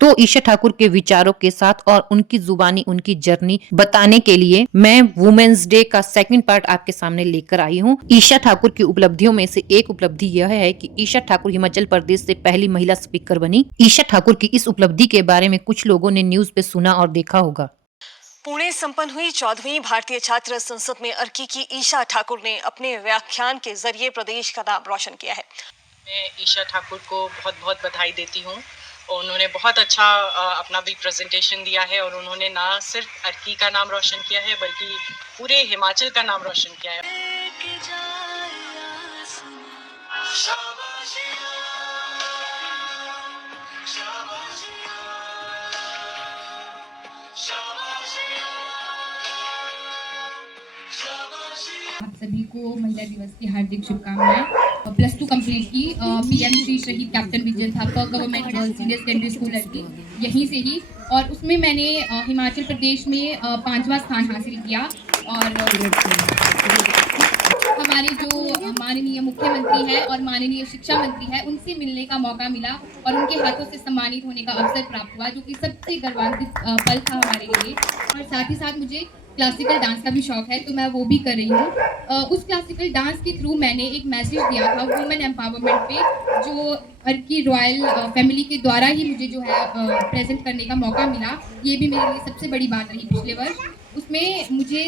तो ईशा ठाकुर के विचारों के साथ और उनकी जुबानी उनकी जर्नी बताने के लिए मैं वुमेन्स डे का सेकंड पार्ट आपके सामने लेकर आई हूँ। ईशा ठाकुर की उपलब्धियों में से एक उपलब्धि यह है कि ईशा ठाकुर हिमाचल प्रदेश से पहली महिला स्पीकर बनी। ईशा ठाकुर की इस उपलब्धि के बारे में कुछ लोगों ने न्यूज पे सुना और देखा होगा। पुणे संपन्न हुई 14वीं भारतीय छात्र संसद में अर्की की ईशा ठाकुर ने अपने व्याख्यान के जरिए प्रदेश का नाम रोशन किया है। मैं ईशा ठाकुर को बहुत बहुत बधाई देती हूँ। उन्होंने बहुत अच्छा अपना भी प्रेजेंटेशन दिया है और उन्होंने ना सिर्फ अर्की का नाम रोशन किया है बल्कि पूरे हिमाचल का नाम रोशन किया है। आप सभी को महिला दिवस की हार्दिक शुभकामनाएं। +2 कंप्लीट की PM Shri Shaheed captain Vijay Thapa government girls senior secondary school की यहीं से ही, और उसमें मैंने हिमाचल प्रदेश में 5वां स्थान हासिल किया। और हमारे जो माननीय मुख्यमंत्री हैं और माननीय शिक्षा मंत्री हैं उनसे मिलने का मौका मिला और उनके हाथों से सम्मानित होने का अवसर प्राप्त हुआ, जो कि सबसे गर्वान्वित पल था हमारे लिए। और साथ ही साथ मुझे क्लासिकल डांस का भी शौक है, तो मैं वो भी कर रही हूँ। उस क्लासिकल डांस के थ्रू मैंने एक मैसेज दिया था वुमेन एम्पावरमेंट पे, जो अर्की रॉयल फैमिली के द्वारा ही मुझे जो है प्रेजेंट करने का मौका मिला। ये भी मेरे लिए सबसे बड़ी बात रही पिछले वर्ष। उसमें मुझे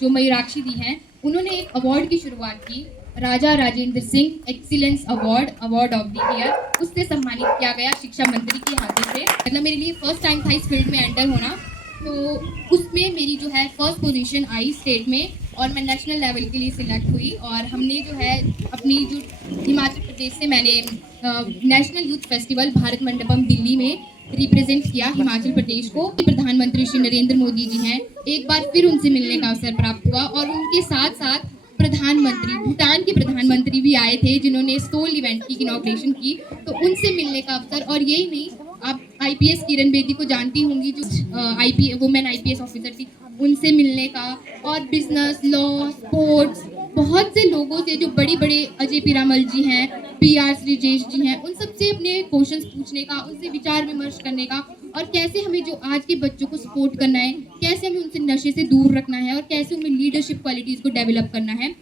जो मयूराक्षी दी हैं उन्होंने एक अवार्ड की शुरुआत की, Raja Rajendra Singh excellence award of the year, उससे सम्मानित किया गया शिक्षा मंत्री के हाथों से। मतलब मेरे लिए फर्स्ट टाइम था इस फील्ड में एंटर होना, तो उसमें मेरी जो है फर्स्ट पोजीशन आई स्टेट में और मैं नेशनल लेवल के लिए सिलेक्ट हुई। और हमने जो है अपनी जो हिमाचल प्रदेश से मैंने national youth festival Bharat Mandapam Delhi में रिप्रेजेंट किया हिमाचल प्रदेश को। प्रधानमंत्री श्री नरेंद्र मोदी जी हैं, एक बार फिर उनसे मिलने का अवसर प्राप्त हुआ और उनके साथ साथ प्रधानमंत्री भूटान के प्रधानमंत्री भी आए थे जिन्होंने सोल इवेंट की इनॉग्रेशन की, तो उनसे मिलने का अवसर। और यही नहीं, आप आईपीएस किरण बेदी को जानती होंगी जो वुमेन आईपीएस ऑफिसर थी, उनसे मिलने का। और बिजनेस, लॉ, स्पोर्ट्स, बहुत से लोगों से जो बड़ी बड़े अजय पीरामल जी हैं, पीआर श्रीजेश जी हैं, उन सबसे अपने क्वेश्चंस पूछने का, उनसे विचार विमर्श करने का, और कैसे हमें जो आज के बच्चों को सपोर्ट करना है, कैसे हमें उनसे नशे से दूर रखना है और कैसे उनमें लीडरशिप क्वालिटीज़ को डेवलप करना है,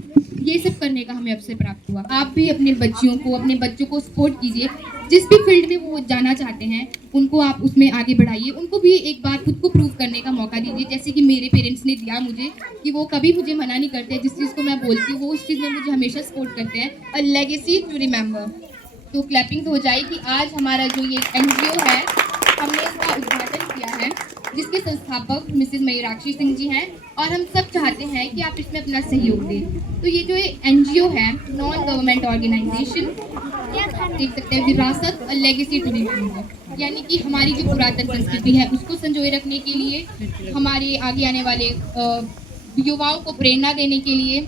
ये सब करने का हमें अवसर प्राप्त हुआ। आप भी अपने बच्चों को सपोर्ट कीजिए, जिस भी फील्ड में वो जाना चाहते हैं उनको आप उसमें आगे बढ़ाइए। उनको भी एक बार खुद को प्रूव करने का मौका दीजिए, जैसे कि मेरे पेरेंट्स ने दिया मुझे, कि वो कभी मुझे मना नहीं करते। जिस चीज़ को मैं बोलती हूँ वो उस चीज़ में मुझे हमेशा सपोर्ट करते हैं। A legacy to remember. तो क्लैपिंग हो जाए कि आज हमारा जो ये एनजीओ है, हमने इसका उद्घाटन किया है, जिसके संस्थापक मिसेस मयूराक्षी सिंह जी हैं, और हम सब चाहते हैं कि आप इसमें अपना सहयोग दें। तो ये जो एनजीओ है, नॉन गवर्नमेंट ऑर्गेनाइजेशन, देख सकते हैं, विरासत अ लेगेसी टू रिमेंबर, यानी कि हमारी जो पुरातन संस्कृति है उसको संजोए रखने के लिए, हमारे आगे आने वाले युवाओं को प्रेरणा देने के लिए,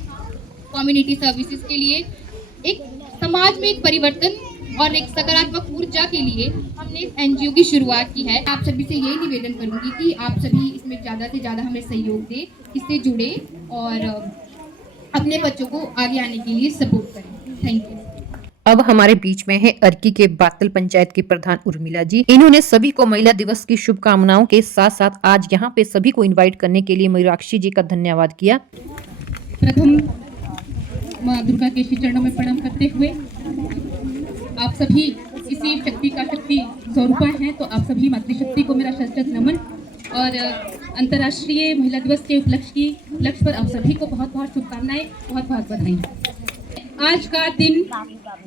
कम्युनिटी सर्विसेज के लिए, एक समाज में एक परिवर्तन और एक सकारात्मक ऊर्जा के लिए हमने इस एनजीओ की शुरुआत की है। आप सभी से यही निवेदन करूंगी कि आप सभी इसमें ज़्यादा से ज़्यादा हमें सहयोग दें, इससे जुड़े और अपने बच्चों को आगे आने के लिए सपोर्ट करें। Thank you. अब हमारे बीच में है अर्की के बातल पंचायत की प्रधान उर्मिला जी। इन्होंने सभी को महिला दिवस की शुभकामनाओं के साथ साथ आज यहाँ पे सभी को इनवाइट करने के लिए मयूराक्षी जी का धन्यवाद किया। प्रथम माँ दुर्गा के श्री चरणों में प्रणाम करते हुए, आप सभी इसी शक्ति का शक्ति स्वरूपा हैं, तो आप सभी मातृशक्ति को मेरा शत नमन। और अंतर्राष्ट्रीय महिला दिवस के उपलक्ष्य पर आप सभी को बहुत बहुत शुभकामनाएं, बहुत बहुत बधाई। आज का दिन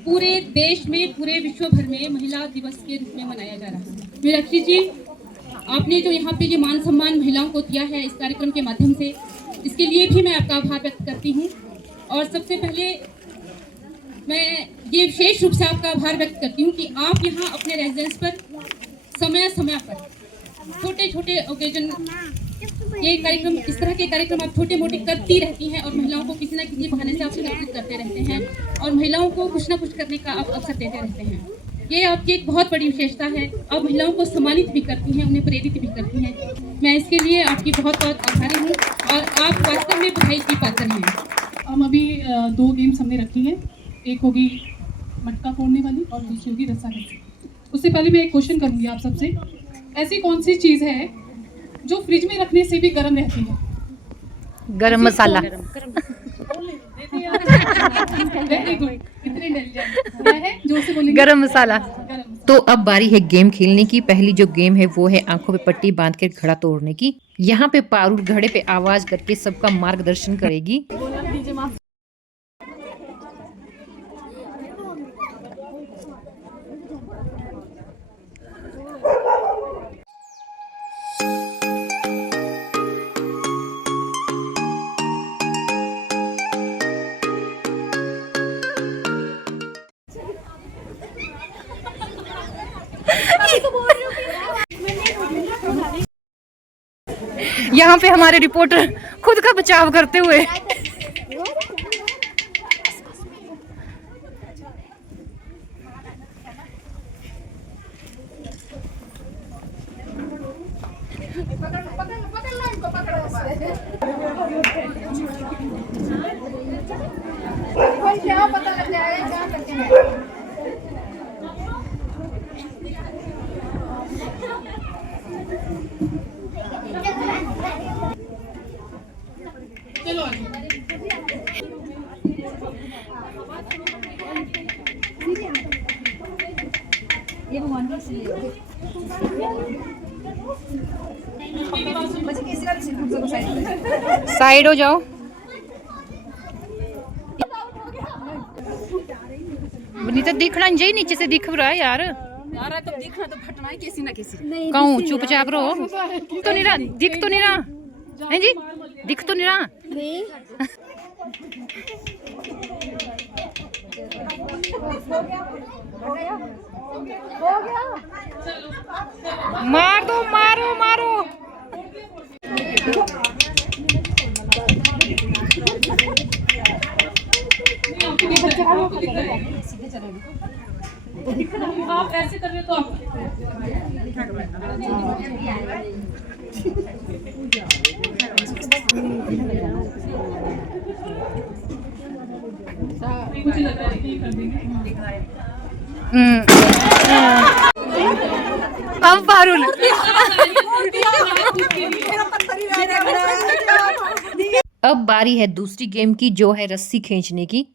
पूरे देश में, पूरे विश्व भर में महिला दिवस के रूप में मनाया जा रहा है। मीनाक्षी जी, आपने जो यहाँ पे ये मान सम्मान महिलाओं को दिया है इस कार्यक्रम के माध्यम से, इसके लिए भी मैं आपका आभार व्यक्त करती हूँ। और सबसे पहले मैं ये विशेष रूप से आपका आभार व्यक्त करती हूँ कि आप यहाँ अपने रेजिडेंस पर समय समय पर छोटे छोटे ओकेजन, ये कार्यक्रम, इस तरह के कार्यक्रम आप छोटे मोटे करती रहती हैं और महिलाओं को किसी न किसी बहाने से आप सुरक्षित करते रहते हैं और महिलाओं को कुछ ना कुछ करने का आप अवसर देते रहते हैं। ये आपकी एक बहुत बड़ी विशेषता है। आप महिलाओं को सम्मानित भी करती हैं, उन्हें प्रेरित भी करती हैं। मैं इसके लिए आपकी बहुत बहुत आभारी हूँ और आप वास्तव में बधाई की पात्र हैं। हम अभी 2 गेम्स हमने रखी हैं, एक होगी मटका फोड़ने वाली और दूसरी होगी रस्साकशी। उससे पहले मैं एक क्वेश्चन करूंगी आप सबसे। ऐसी कौन सी चीज़ है जो फ्रिज में रखने से भी गर्म रहती है? गरम मसाला। वेरी गुड, इतने इंटेलिजेंट। क्या है जोर से बोलेंगे? गरम मसाला। गरम मसाला। तो अब बारी है गेम खेलने की। पहली जो गेम है वो है आंखों पे पट्टी बांध कर घड़ा तोड़ने की। यहाँ पे पारुल घड़े पे आवाज करके सबका मार्गदर्शन करेगी। यहाँ पे हमारे रिपोर्टर खुद का बचाव करते हुए चलो आगे। साइड हो जाओ। नीचे दिखना नहीं चाहिए, नीचे से दिख रहा है यार। तो दिखना तो फटना है किसी ना किसी। कहूँ चुपचाप रहो। तो नहीं रहा, दिख तो नहीं रहा है जी, दिख तो नहीं रहा। मार दो, मारो मारो। आप ऐसे कर रहे हो तो आप मुझे लग रहा है कि ये कर देंगे। अब पारुल अब बारी है दूसरी गेम की, जो है रस्सी खींचने की।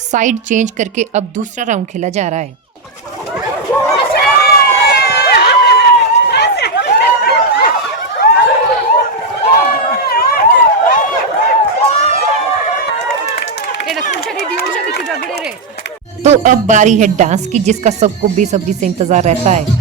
साइड चेंज करके अब दूसरा राउंड खेला जा रहा है। तो अब बारी है डांस की, जिसका सबको बेसब्री से इंतजार रहता है।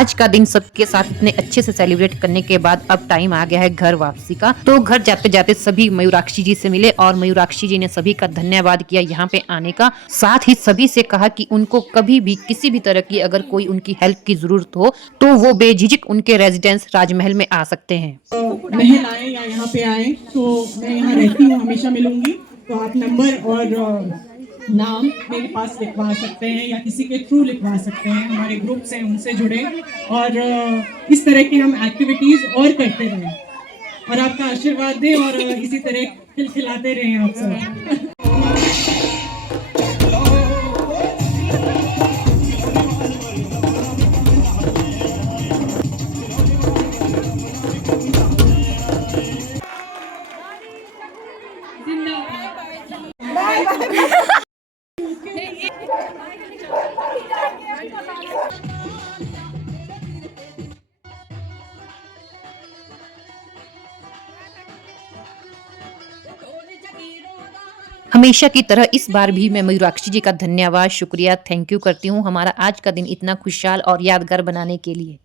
आज का दिन सबके साथ इतने अच्छे से सेलिब्रेट करने के बाद अब टाइम आ गया है घर वापसी का। तो घर जाते जाते सभी मयूराक्षी जी से मिले और मयूराक्षी जी ने सभी का धन्यवाद किया यहाँ पे आने का। साथ ही सभी से कहा कि उनको कभी भी किसी भी तरह की अगर कोई उनकी हेल्प की जरूरत हो तो वो बेझिझक उनके रेजिडेंस राजमहल में आ सकते हैं। महल आए या यहाँ पे आए तो मैं यहाँ रहती हूँ, हमेशा मिलूंगी। तो आप नंबर और नाम मेरे पास लिखवा सकते हैं या किसी के थ्रू लिखवा सकते हैं। हमारे ग्रुप्स हैं उनसे जुड़े और इस तरह की हम एक्टिविटीज और करते रहें और आपका आशीर्वाद दें और इसी तरह खिलखिलाते रहें आप सब। हमेशा की तरह इस बार भी मैं मयूराक्षी जी का धन्यवाद, शुक्रिया, थैंक यू करती हूँ हमारा आज का दिन इतना खुशहाल और यादगार बनाने के लिए।